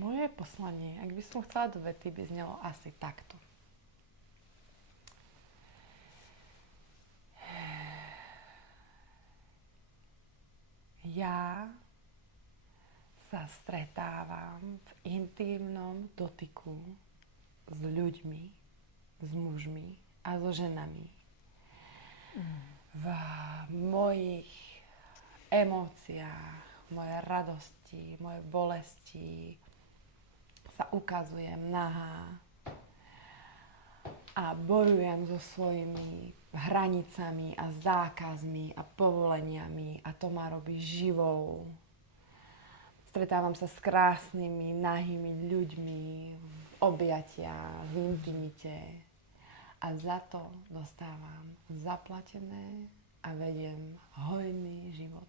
Moje poslanie, ak by som chcela do vety, by znelo asi takto. Ja sa stretávam v intímnom dotyku s ľuďmi, s mužmi a so ženami. V mojich emóciách, moje radosti, moje bolesti sa ukazujem nahá a bojujem so svojimi hranicami a zákazmi a povoleniami a to ma robí živou. Stretávam sa s krásnymi, nahými ľuďmi v objatiach, v intimite a za to dostávam zaplatené a vediem hojný život.